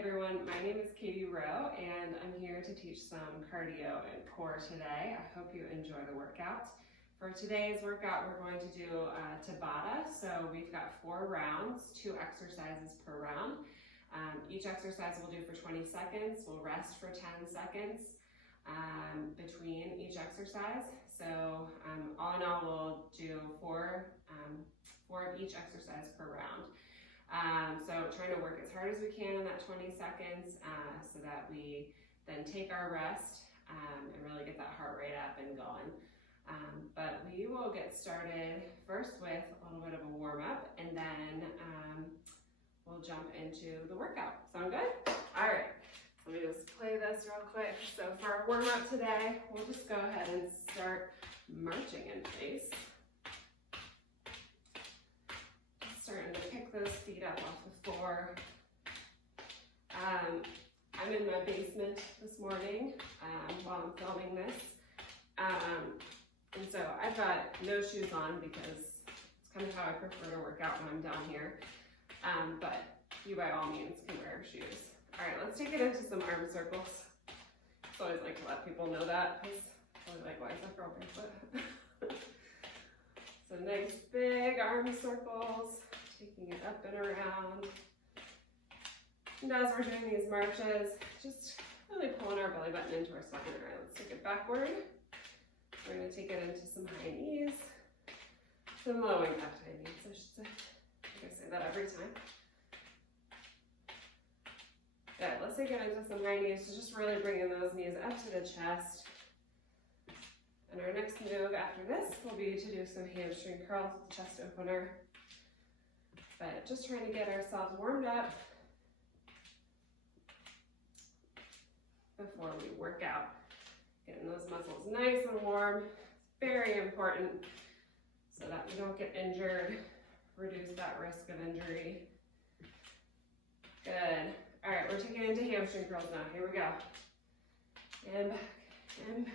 everyone, my name is Katie Rowe and I'm here to teach some cardio and core today. I hope you enjoy the workout. For today's workout, we're going to do Tabata. So we've got 4 rounds, 2 exercises per round. Each exercise we'll do for 20 seconds. We'll rest for 10 seconds between each exercise. So all in all, we'll do 4 of each exercise per round. So trying to work as hard as we can in that 20 seconds so that we then take our rest and really get that heart rate up and going. But we will get started first with a little bit of a warm up and then we'll jump into the workout. Sound good? All right, so let me just play this real quick. So for our warm up today, we'll just go ahead and start marching in place. Starting to pick those feet up off the floor. I'm in my basement this morning while I'm filming this. And so I've got no shoes on because it's kind of how I prefer to work out when I'm down here. But you by all means can wear shoes. All right, let's take it into some arm circles. So I always like to let people know that because I'm like, why is that girl barefoot? So nice big arm circles. Taking it up and around. And as we're doing these marches, just really pulling our belly button into our spine. All right, let's take it backward. We're going to take it into some high knees. Some low impact high knees, I should say. I think I say that every time. Good, let's take it into some high knees. So just really bringing those knees up to the chest. And our next move after this will be to do some hamstring curls with the chest opener. But just trying to get ourselves warmed up before we work out. Getting those muscles nice and warm. It's very important so that we don't get injured, reduce that risk of injury. Good. All right, we're taking it into hamstring curls now. Here we go. And back, and back.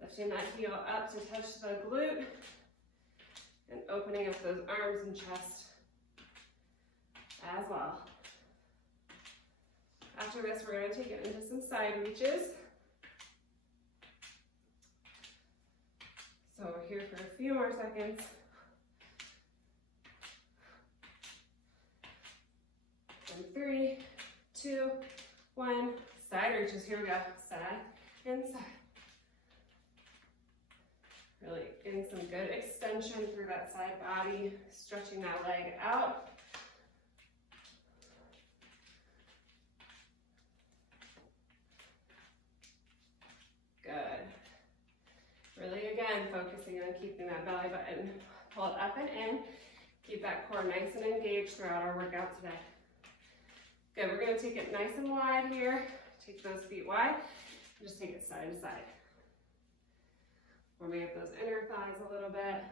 Lifting that heel up to touch the glute and opening up those arms and chest as well. After this, we're going to take it into some side reaches. So we're here for a few more seconds. And 3, 2, 1. Side reaches. Here we go. Side and side. Really getting some good extension through that side body, stretching that leg out. Good. Really, again, focusing on keeping that belly button pulled up and in. Keep that core nice and engaged throughout our workout today. Good, we're going to take it nice and wide here. Take those feet wide and just take it side to side. Warming up those inner thighs a little bit.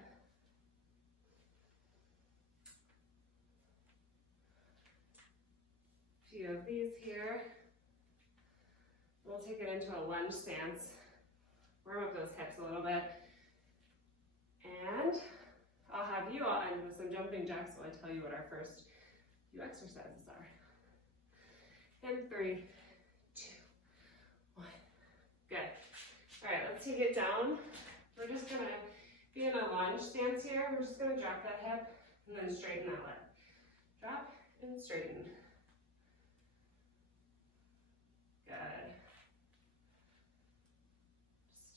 A few of these here. We'll take it into a lunge stance. Warm up those hips a little bit. And I'll have you all end with some jumping jacks while I tell you what our first few exercises are. And 3, 2, 1. Good. All right, let's take it down. We're just gonna be in a lunge stance here. We're just gonna drop that hip and then straighten that leg. Drop and straighten. Good.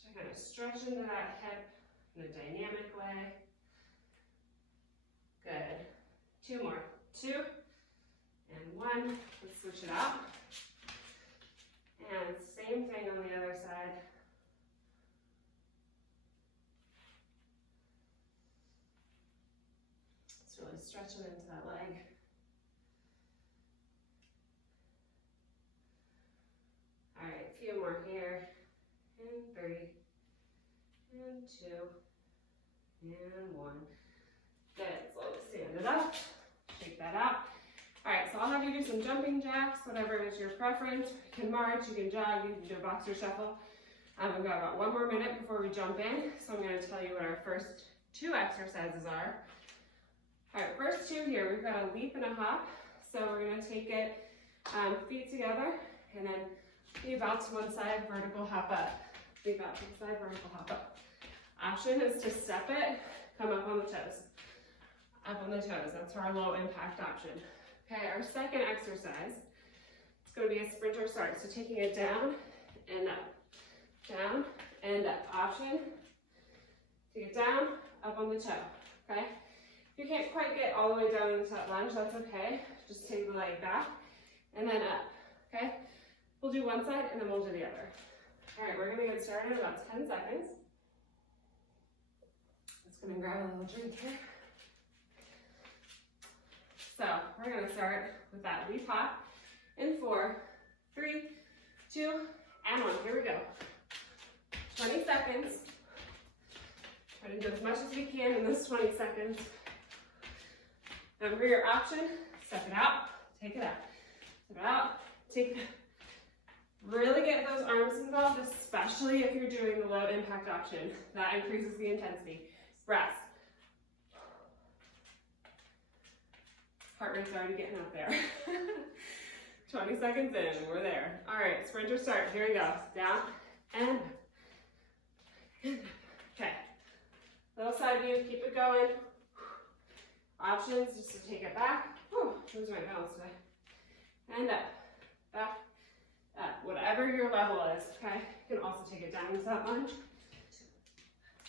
Just kind of stretch into that hip in a dynamic way. Good. 2 more. 2 and 1. Let's switch it out. And same thing on the other side. Just really stretching into that leg. All right, a few more here. And 3, and 2, and 1. Good, slowly stand it up. Shake that out. All right, so I'll have you do some jumping jacks, whatever is your preference. You can march, you can jog, you can do a boxer shuffle. We've got about 1 more minute before we jump in, so I'm going to tell you what our first 2 exercises are. All right, first 2 here, we've got a leap and a hop. So we're going to take it Feet together, and then you bounce to one side, vertical hop up. Feet bounce to the side, vertical hop up. Option is to step it, come up on the toes. Up on the toes, that's our low impact option. Okay, our second exercise, it's gonna be a sprinter start. So taking it down and up, option, take it down, up on the toe, okay? If you can't quite get all the way down into that lunge, that's okay. Just take the leg back and then up, okay? We'll do one side and then we'll do the other. All right, we're gonna get started in about 10 seconds. Just gonna grab a little drink here. So we're gonna start with that leap hop in 4, 3, 2, and 1. Here we go. 20 seconds. Try to do as much as we can in this 20 seconds. Remember your option, step it out, take it out. Step it out, take it. Really get those arms involved, especially if you're doing the low impact option. That increases the intensity. Rest. Heart rate's already getting up there. 20 seconds in, and we're there. All right, sprinter start. Here we go. Down and up. Okay. Little side view, keep it going. Options, just to take it back. Whew, lose my balance today. And up, back, up. Whatever your level is, okay? You can also take it down into that lunge.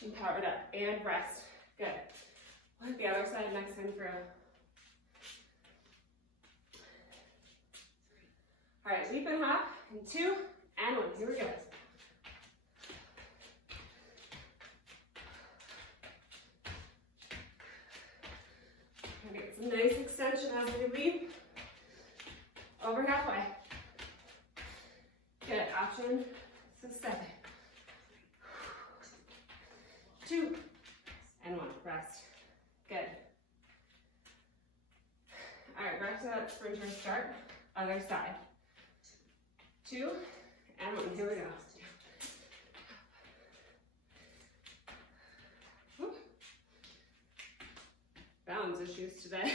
And power it up, and rest. Good. Let the other side next time through. All right, leap and hop, and 2, and 1. Here we go. Get some nice extension as we leap. Over halfway. Good, option, so 7. 2, and 1, rest. Good. All right, back to that sprinter start, other side. 2, and 1, here we go. Whew. Balance issues today.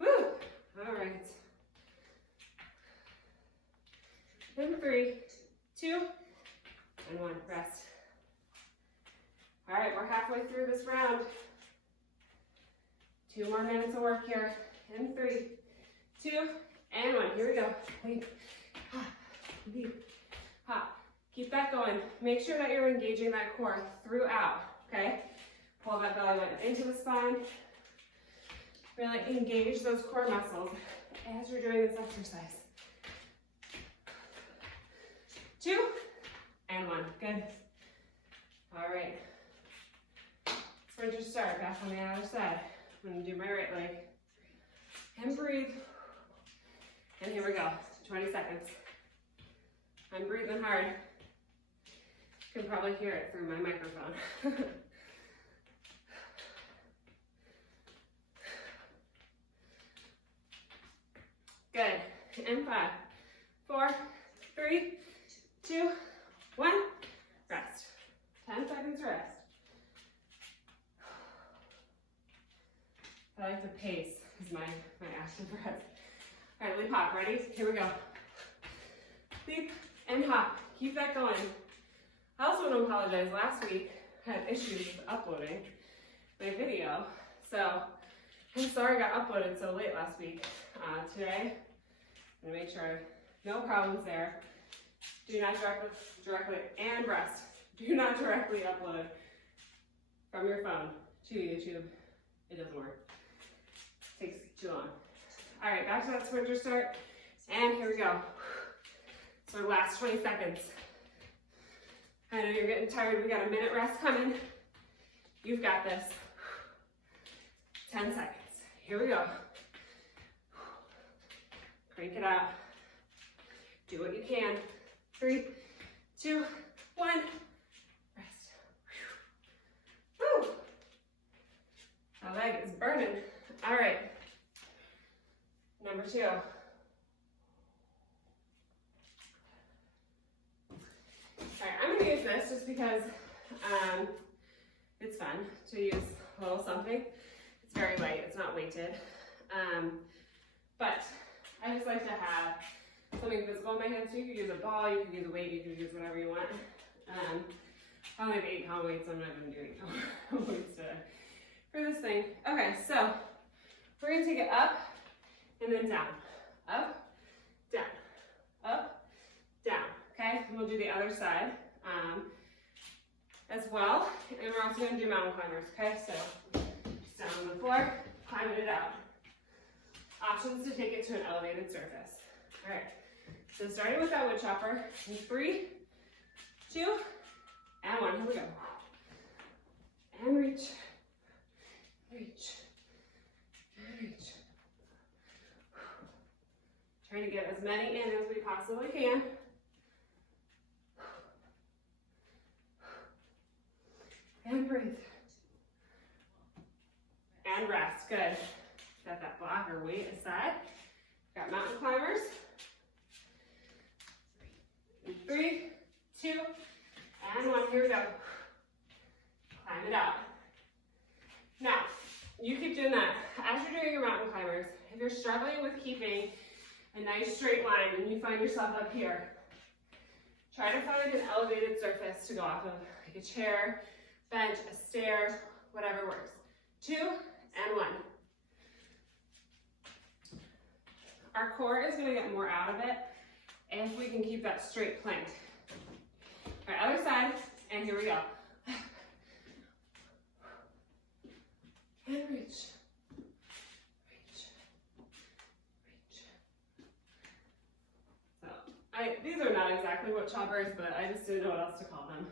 Woo! All right. In 3, 2, and 1, rest. All right, we're halfway through this round. 2 more minutes of work here. In 3, 2, and 1. Here we go. Leap, hop, leap, hop. Keep that going. Make sure that you're engaging that core throughout, okay? Pull that belly button into the spine. Really engage those core muscles as you're doing this exercise. 2, and 1. Good. All right. Sprinter start, back on the other side. I'm gonna do my right leg. And breathe. And here we go, 20 seconds. I'm breathing hard. You can probably hear it through my microphone. Good, and 5, 4, 3, 2, 1, rest. 10 seconds rest. I like the pace is my active rest. All right, leap hop, ready? Here we go. Leap and hop, keep that going. I also want to apologize, last week I had issues with uploading my video, so I'm sorry I got uploaded so late last week. Today, I'm gonna make sure no problems there. Do not directly, and rest. Do not directly upload from your phone to YouTube. It doesn't work. It takes too long. All right, back to that sprinter start. And here we go. So last 20 seconds. I know you're getting tired. We got a minute rest coming. You've got this. 10 seconds. Here we go. Crank it out. Do what you can. 3, 2, 1. Rest. Whew. My leg is burning. All right. Number 2. All right, I'm going to use this just because it's fun to use a little something. It's very light. It's not weighted. But I just like to have something physical in my hands. So you could use a ball, you could use a weight, you could use whatever you want. I only have 8-pound weights, so I'm not going to do 8-pound weights today for this thing. Okay, so we're going to take it up and then down. Up, down, up, down. Okay, and we'll do the other side as well. And we're also going to do mountain climbers. Okay, so just down on the floor, climbing it out. Options to take it to an elevated surface. All right, so starting with that wood chopper in 3, 2, and 1. Here we go. And reach, reach, and reach. Trying to get as many in as we possibly can. And breathe. And rest. Good. Set that block or weight aside. Got mountain climbers. 3, 2, and 1. Here we go. Climb it out. Now, you keep doing that. As you're doing your mountain climbers, if you're struggling with keeping a nice straight line and you find yourself up here, try to find an elevated surface to go off of, like a chair, bench, a stair, whatever works. 2 and 1. Our core is going to get more out of it if we can keep that straight plank. All right, other side, and here we go. And reach, reach, reach. So, these are not exactly wood choppers, but I just didn't know what else to call them.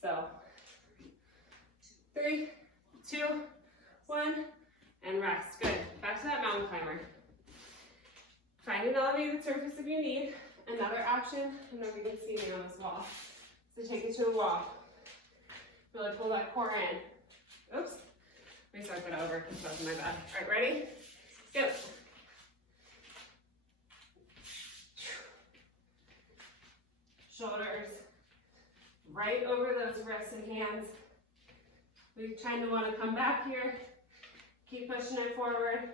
So, 3, 2, 1, and rest. Good. Back to that mountain climber. Find an elevated surface if you need. Another option, and then we can see me on this wall, is to take it to a wall. Really pull that core in. Oops. Let me start that over because that was my bad. All right, ready? Go. Shoulders right over those wrists and hands. We kind of want to come back here. Keep pushing it forward.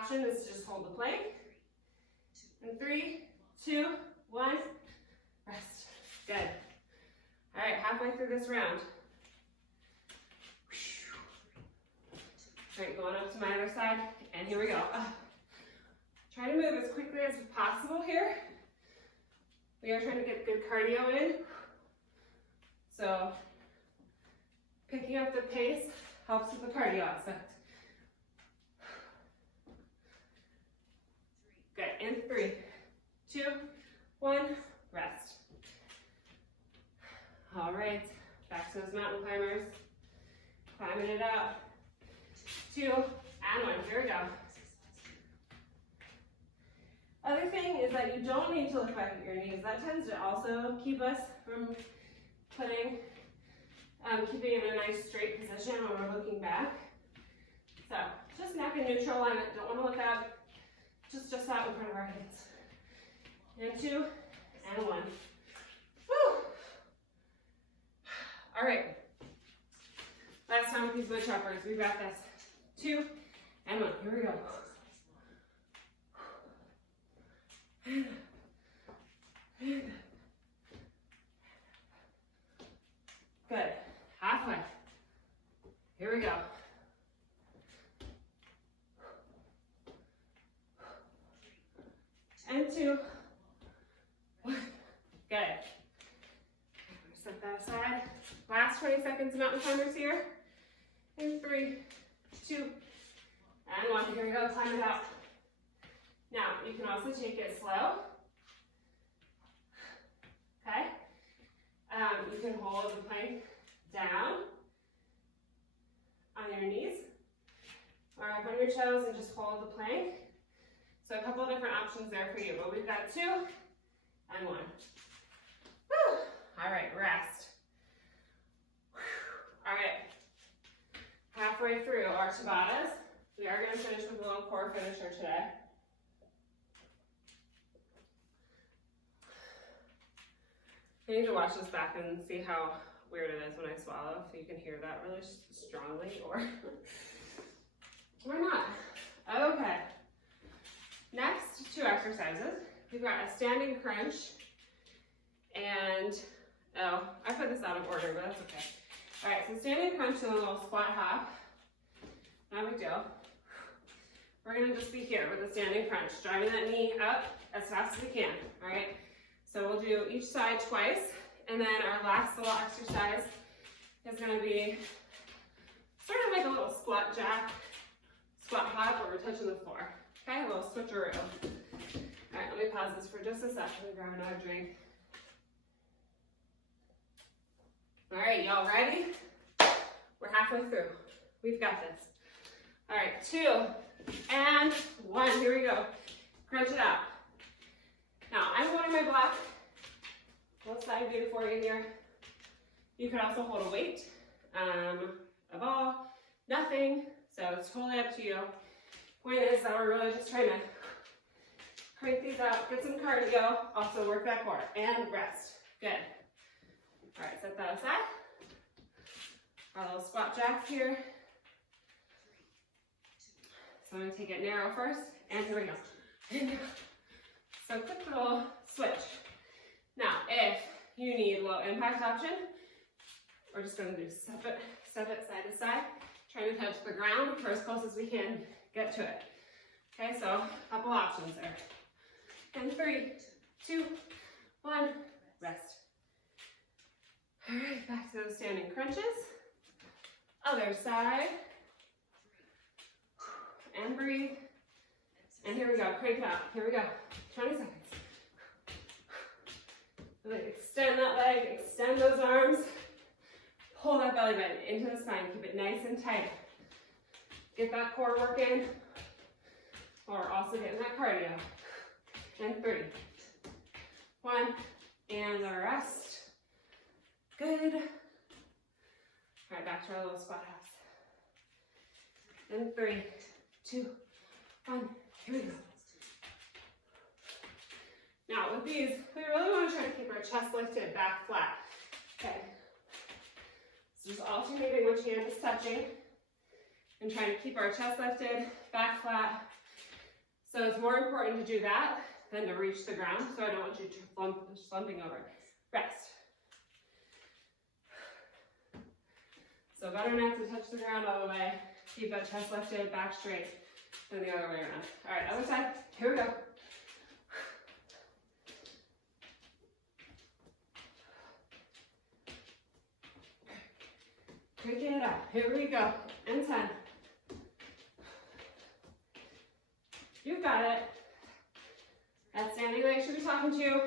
Option is to just hold the plank. And 3, 2, 1, rest. Good. All right, halfway through this round. All right, going up to my other side, and here we go. Try to move as quickly as possible here. We are trying to get good cardio in. So picking up the pace helps with the cardio aspect. Good, in 3, 2, 1, rest. All right, back to those mountain climbers. Climbing it out. 2 and 1, here we go. Other thing is that you don't need to look back at your knees. That tends to also keep us from keeping in a nice straight position when we're looking back. So just neck and neutral alignment. Don't want to look up. Just out in front of our heads. And 2 and 1. Woo! All right. Last time with these wood choppers. We got this. 2 and 1. Here we go. Good. Halfway. Here we go. And 2. 1. Good. Set that aside. Last 20 seconds of mountain climbers here. And 3, 2, and 1. Here we go. Climb it out. Now, you can also take it slow. Okay? You can hold the plank down on your knees or up on your toes and just hold the plank. So a couple of different options there for you, but we've got 2 and 1. Woo! All right, rest. Whew. All right, halfway through our Tabatas. We are going to finish with a little core finisher today. I need to watch this back and see how weird it is when I swallow, if you can hear that really strongly or not. exercises. We've got a standing crunch and, oh, I put this out of order, but that's okay. All right, so standing crunch and a little squat hop. No big deal. We're gonna just be here with a standing crunch, driving that knee up as fast as we can, all right? So we'll do each side twice, and then our last little exercise is gonna be sort of like a little squat jack, squat hop where we're touching the floor, okay? A little switcheroo. All right, let me pause this for just a second. Let me grab another drink. All right, y'all ready? We're halfway through. We've got this. All right, 2 and 1. Here we go. Crunch it out. Now, I'm holding my block. What side do it for you here? You can also hold a weight, a ball, nothing. So it's totally up to you. Point is that we're really just trying to crank these out, get some cardio, also work that core, and rest. Good. All right, set that aside. Our little squat jacks here. So I'm gonna take it narrow first, and here we go. So quick little switch. Now, if you need a low impact option, we're just gonna do step it side to side, trying to touch the ground for as close as we can get to it. Okay, so a couple options there. And 3, 2, 1, rest. All right, back to those standing crunches. Other side. And breathe. And here we go, crank it out. Here we go, 20 seconds. Extend that leg, extend those arms. Pull that belly button into the spine, keep it nice and tight. Get that core working, or also getting that cardio. And 3, 1, and the rest. Good. All right, back to our little squat hops. And 3, 2, 1, here we go. Now with these, we really want to try to keep our chest lifted, back flat. Okay. So just alternating which hand is touching and trying to keep our chest lifted, back flat. So it's more important to do that than to reach the ground. So I don't want you to slumping over. Rest. So better not to touch the ground all the way. Keep that chest lifted, back straight, than the other way around. All right, other side. Here we go. Pick it up. Here we go. And 10. You've got it. That standing leg should be talking to you.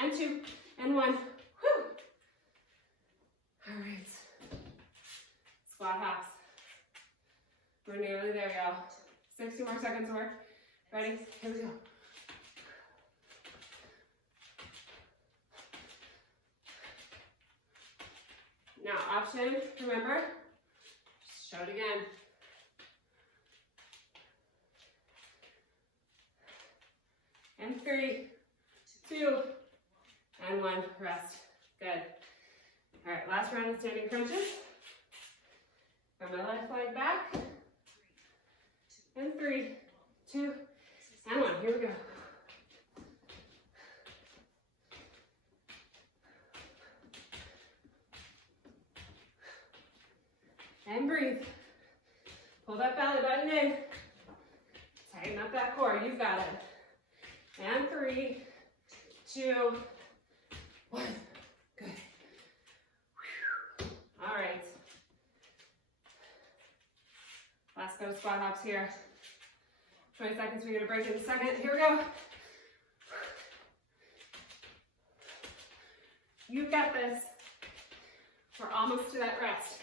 And 2, and 1. Whew. All right. Squat hops. We're nearly there, y'all. 60 more seconds of work. Ready? Here we go. Now, option, remember, just show it again. And 3, 2, and 1, rest. Good. All right, last round of standing crunches. From my left leg back. And 3, 2, and 1. Here we go. And breathe. Pull that belly button in. Tighten up that core. You've got it. And 3, 2, 1. Good. All right. Last go squat hops here. 20 seconds, we're gonna break in a second. Here we go. You've got this. We're almost to that rest.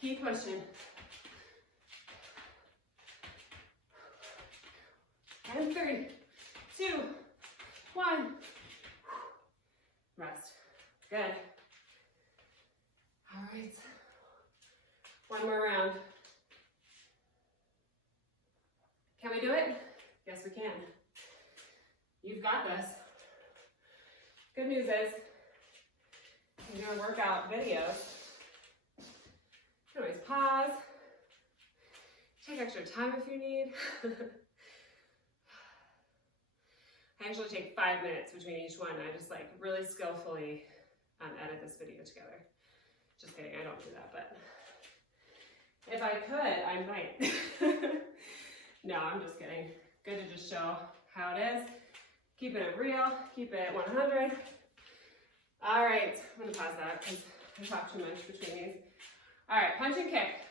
Keep pushing. And 3, 2, 1. Rest. Good. All right. One more round. Can we do it? Yes, we can. You've got this. Good news is, you're doing workout videos. You can always pause. Take extra time if you need. I actually take 5 minutes between each one. I just like really skillfully edit this video together. Just kidding, I don't do that, but if I could, I might. No, I'm just kidding. Good to just show how it is. Keeping it real, keep it 100. All right, I'm gonna pause that because I talked too much between these. All right, punch and kick.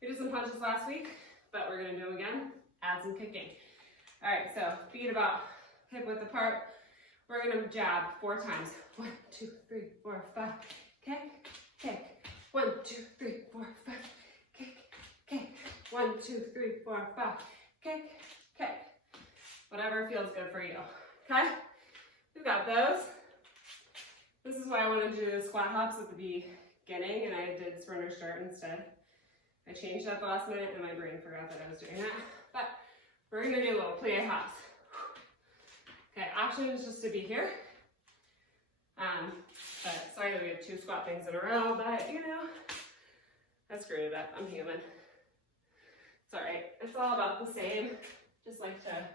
We did some punches last week, but we're gonna do them again, add some kicking. All right, so feet about hip width apart. We're gonna jab 4 times. 1, 2, 3, 4, 5. Kick, kick. 1, 2, 3, 4, 5. Kick, kick. 1, 2, 3, 4, 5. Kick, kick. Whatever feels good for you. Okay? We've got those. This is why I wanted to do the squat hops at the beginning, and I did sprinter start instead. I changed that the last minute, and my brain forgot that I was doing that. But we're gonna do a little plie hops. Okay, option is just to be here. But sorry that we have 2 squat things in a row, but you know, I screwed it up. I'm human. It's all right. It's all about the same. Just like to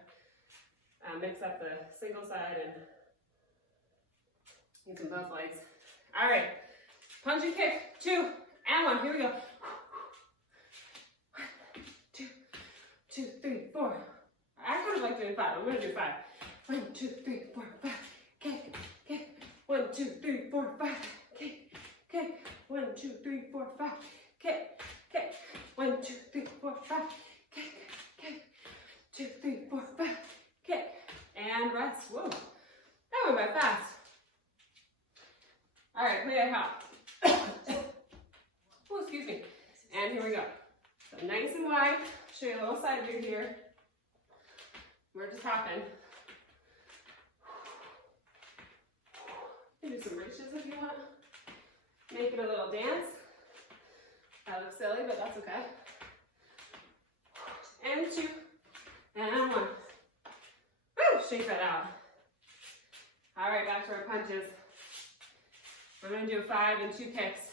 mix up the single side and using both legs. All right, punch and kick, 2 and 1. Here we go. 1, 2, 2, 3, 4. I kind of like doing 5. I'm gonna do 5. 1, 2, 3, 4, 5. Kick, kick. 1, 2, 3, 4, 5. Kick, kick. 1, 2, 3, 4, 5. Kick, kick. 1, 2, 3, 4, 5. Kick, kick. 2, 3, 4, 5. Kick. And rest. Whoa. That went by fast. All right, plie hop. Oh, excuse me. And here we go. So nice and wide. Show you a little side view here. We're just hopping. You can do some reaches if you want. Make it a little dance. That looks silly, but that's okay. And 2, and 1. Woo! Shake that out. All right, back to our punches. We're gonna do 5 and 2 kicks,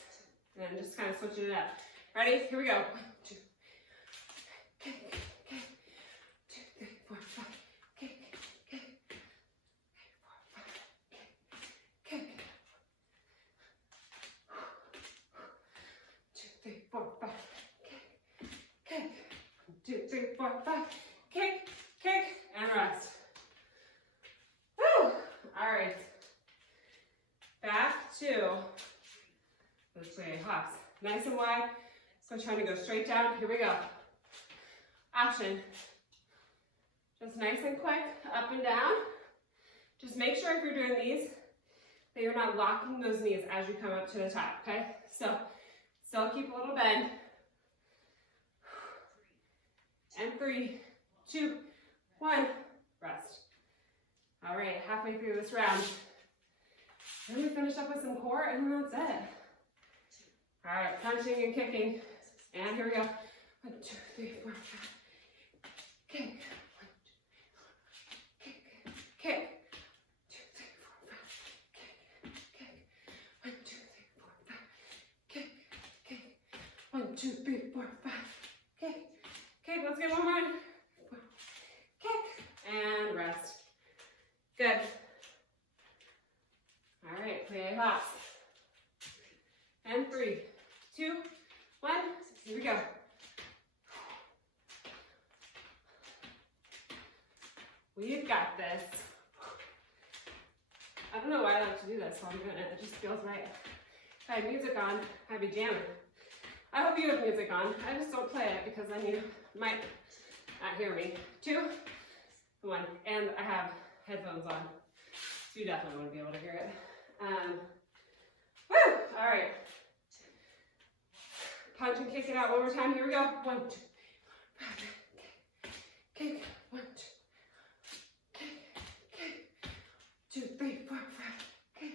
and just kind of switching it up. Ready? Here we go. 1, 2. Kick, kick. 2, 3, 4, 5. Kick, kick. 4, 5. Kick, kick. 2, 3, 4, 5. Kick, kick. 2, 3, 4, 5. Kick, kick, and rest. Woo! All right. Back to those plie hops. Nice and wide. So I'm trying to go straight down. Here we go. Option. Just nice and quick, up and down. Just make sure if you're doing these, that you're not locking those knees as you come up to the top, okay? So, still keep a little bend. And 3, 2, 1, rest. All right, halfway through this round. Then we finish up with some core, and then that's it. All right, punching and kicking. And here we go. 1, 2, 3, 4, 5. Kick. 1, 2, kick, kick. 2, 3, 4, 5. Kick, kick. 1, 2, 3, 4, 5. Kick, kick. 1, 2, 3, 4, 5. Kick, kick. Let's get one more. Kick and rest. Good. All right, plie hops. And 3, 2, 1. Here we go. We've got this. I don't know why I like to do this while I'm doing it. It just feels right. If I had music on, I'd be jamming. I hope you have music on. I just don't play it because then you might not hear me. 2, 1. And I have headphones on. So you definitely want to be able to hear it. Woo! All right. Punch and kick it out one more time. Here we go. 1, 2, 5. Kick. 1, 2. Kick. 2, 3, 4, 5. Kick.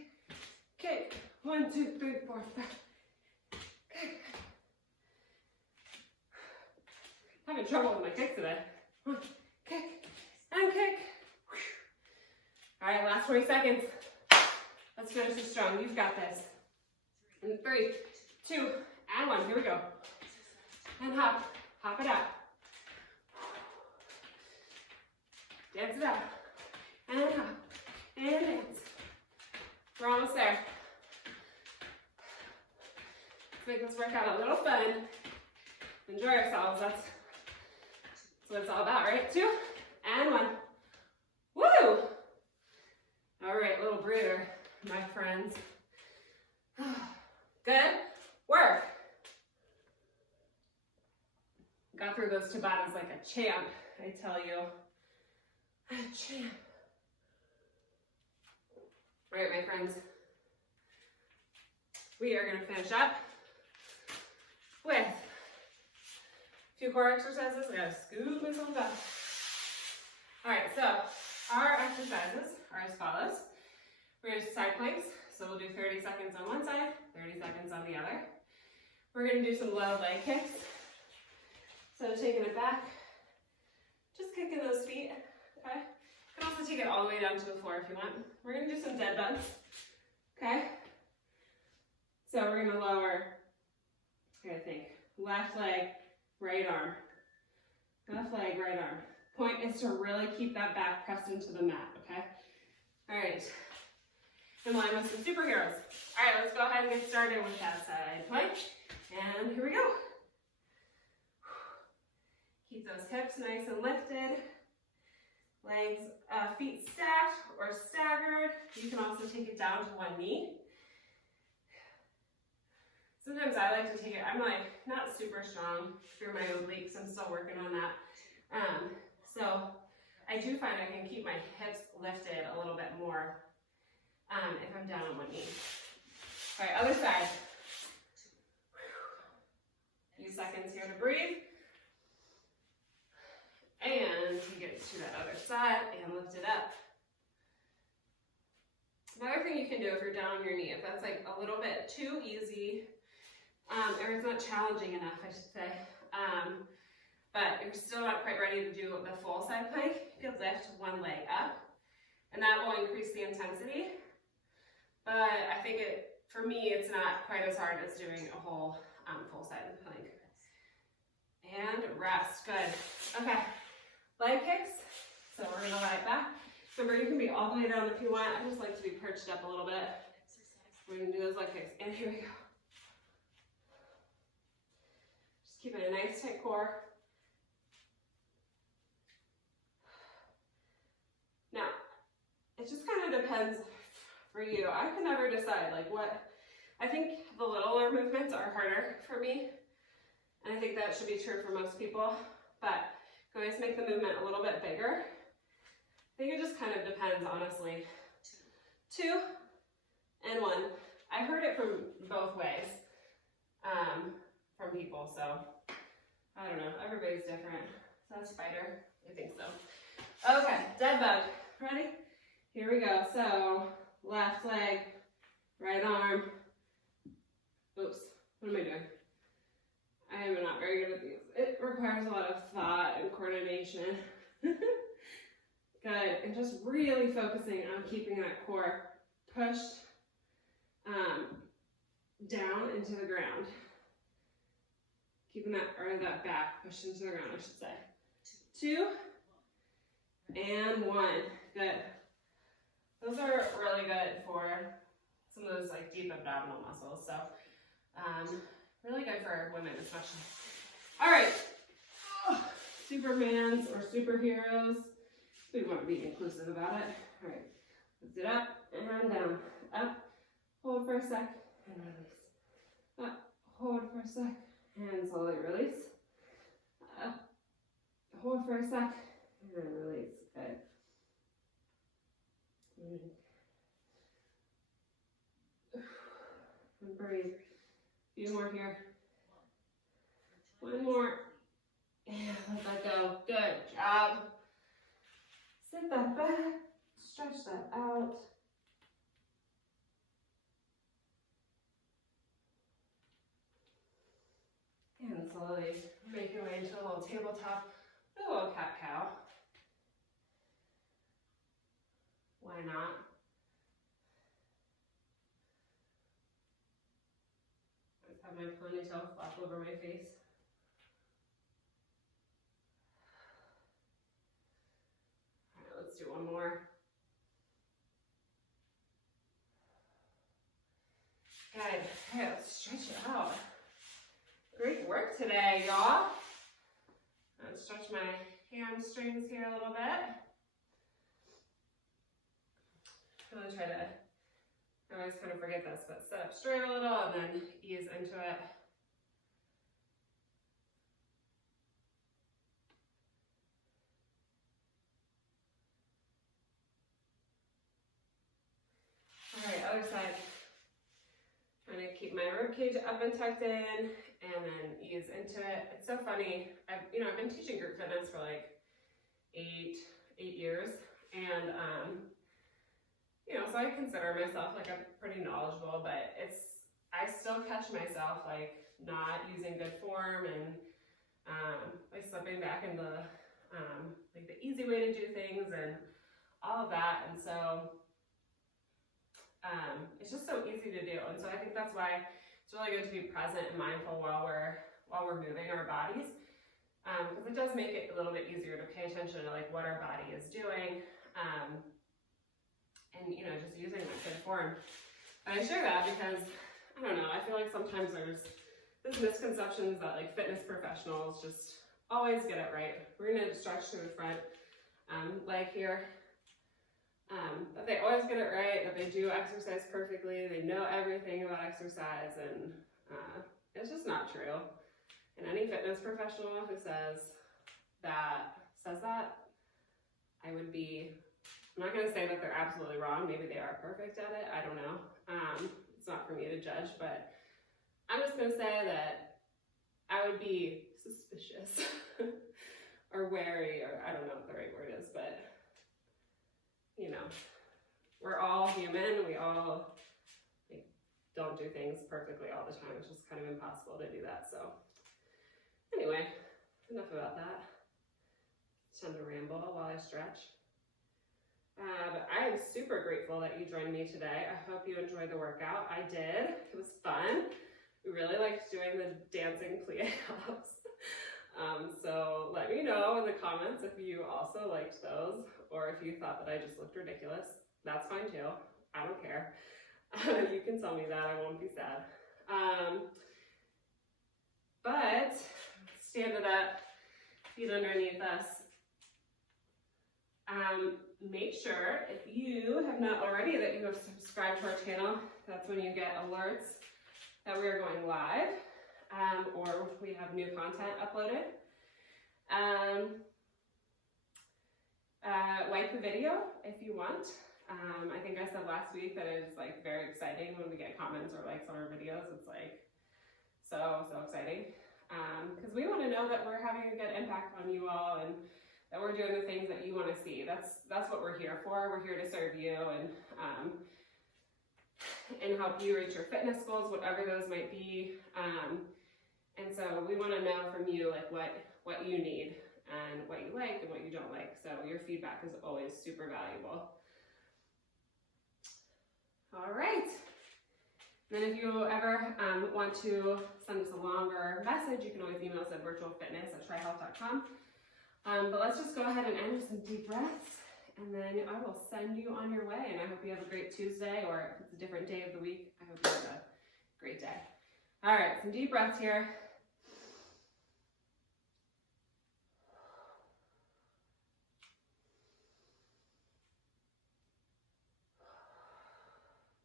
Kick. 1, 2, 3, 4, 5. Kick. Having trouble with my kicks today. 1, kick and kick. All right, last 20 seconds. Let's finish this strong. You've got this. In 3, 2, and 1. Here we go. And hop. Hop it up. Dance it up. this workout a little fun. Enjoy ourselves. That's what it's all about, right? 2 and 1. Woo! All right, little breather, my friends. Good work. Got through those Tabatas like a champ, I tell you. A champ. All right, my friends. We are gonna finish up with a few core exercises. I gotta scoop myself up. All right, so our exercises are as follows. We're gonna do side planks. So we'll do 30 seconds on one side, 30 seconds on the other. We're gonna do some low leg kicks. So taking it back, just kicking those feet, okay? You can also take it all the way down to the floor if you want. We're gonna do some dead bugs, okay? So we're gonna lower, I gotta think, left leg, right arm. Left leg, right arm. Point is to really keep that back pressed into the mat, okay? All right, in line with some superheroes. All right, let's go ahead and get started with that side plank. And here we go. Keep those hips nice and lifted. Legs, feet stacked or staggered. You can also take it down to one knee. Sometimes I like to take it, I'm like not super strong through my obliques. I'm still working on that. So I do find I can keep my hips lifted a little bit more if I'm down on one knee. All right, other side. A few seconds here to breathe. And take it to that other side and lift it up. Another thing you can do if you're down on your knee, if that's like a little bit too easy, or it's not challenging enough, I should say, but you're still not quite ready to do the full side plank, you can lift one leg up, and that will increase the intensity. But I think for me, it's not quite as hard as doing a whole full side plank. And rest, good. Okay. Leg kicks, so we're gonna lie it back. Remember, you can be all the way down if you want. I just like to be perched up a little bit. We're gonna do those leg kicks, and here we go. Just keep it a nice tight core. Now, it just kind of depends for you. I can never decide like what, I think the littler movements are harder for me, and I think that should be true for most people, but you can always make the movement a little bit bigger. I think it just kind of depends, honestly. 2 and 1. I've heard it from both ways from people, so I don't know. Everybody's different. Is that a spider? I think so. Okay, dead bug. Ready? Here we go. So left leg, right arm. Oops, what am I doing? I am not very good at these. It requires a lot of thought and coordination. Good, and just really focusing on keeping that core pushed down into the ground. Keeping that back pushed into the ground, I should say. 2 and 1, good. Those are really good for some of those like deep abdominal muscles, so really good for women especially. All right, Supermans or superheroes. We want to be inclusive about it. All right, lift it up and down. Up, hold for a sec, and release. Up, hold for a sec, and slowly release. Up, hold for a sec, and release. Good. And breathe. A few more here. 1 more. And let that go. Good job. Sit that back. Stretch that out. And slowly make your way into a little tabletop, a little cat-cow. Why not? Just have my ponytail flop over my face. All right, let's do 1 more. Good. Okay, let's stretch it out. work today, y'all. I'll stretch my hamstrings here a little bit. I'm gonna try to, I always kind of forget this, but sit up straight a little and then ease into it. All right, other side. Trying to keep my rib cage up and tucked in and then ease into it. It's so funny. I've been teaching group fitness for like eight years, and so I consider myself like I'm pretty knowledgeable, but I still catch myself like not using good form and like slipping back into like the easy way to do things and all of that. And so it's just so easy to do. And so I think that's why it's really good to be present and mindful while we're moving our bodies, because it does make it a little bit easier to pay attention to like what our body is doing. And just using that good form. And I share that because, I don't know, I feel like sometimes there's misconceptions that like fitness professionals just always get it right. We're gonna stretch to the front leg here. That they always get it right, that they do exercise perfectly, they know everything about exercise, and it's just not true. And any fitness professional who says that, I'm not going to say that they're absolutely wrong. Maybe they are perfect at it. I don't know. It's not for me to judge, but I'm just going to say that I would be suspicious or wary, or I don't know what the right word is, but we're all human. We all don't do things perfectly all the time. It's just kind of impossible to do that. So anyway, enough about that. It's time to ramble while I stretch. But I am super grateful that you joined me today. I hope you enjoyed the workout. I did. It was fun. We really liked doing the dancing plie-ups. So let me know in the comments if you also liked those, or if you thought that I just looked ridiculous. That's fine too. I don't care. You can tell me that. I won't be sad. But stand it up, feet underneath us. Make sure, if you have not already, that you have subscribed to our channel. That's when you get alerts that we are going live, or we have new content uploaded. Like the video if you want. I think I said last week that it is like very exciting when we get comments or likes on our videos. It's like so exciting, because we want to know that we're having a good impact on you all, and that we're doing the things that you want to see. That's what we're here for. We're here to serve you and help you reach your fitness goals, whatever those might be. And so we want to know from you like what you need and what you like and what you don't like. So your feedback is always super valuable. All right. And then if you ever want to send us a longer message, you can always email us at virtualfitness@tryhealth.com. But let's just go ahead and end with some deep breaths, and then I will send you on your way. And I hope you have a great Tuesday, or if it's a different day of the week, I hope you have a great day. All right, some deep breaths here.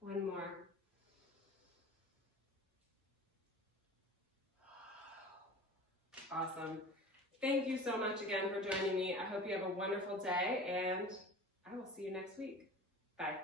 One more. Awesome. Thank you so much again for joining me. I hope you have a wonderful day, and I will see you next week. Bye.